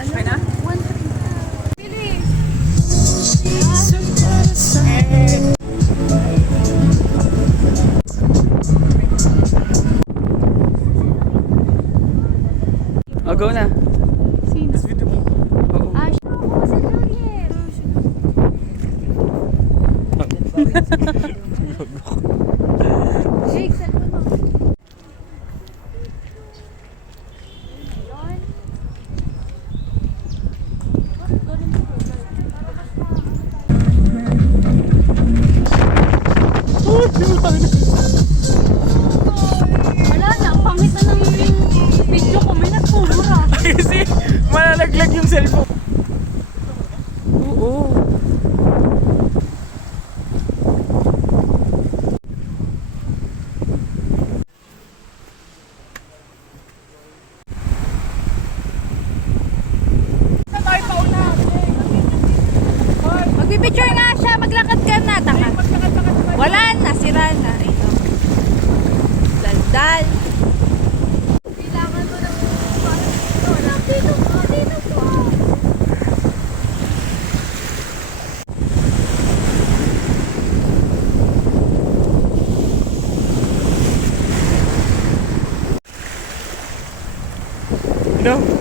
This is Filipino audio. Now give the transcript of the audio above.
Okay na? 1-3 na. Bilis! Oh, go na. Sino? Oo. Ah, ako si Juliet. Jake, cellphone mo. Yun. Wala na, ang pangit na ng video ko. May nagmumura. Kasi malalaglag yung cellphone. Oo. Magbibidyo nga siya, maglakad ka na, tanga. Wala na, sira na. Ito. Daldal. Kailangan mo ng dito po, dito po. No?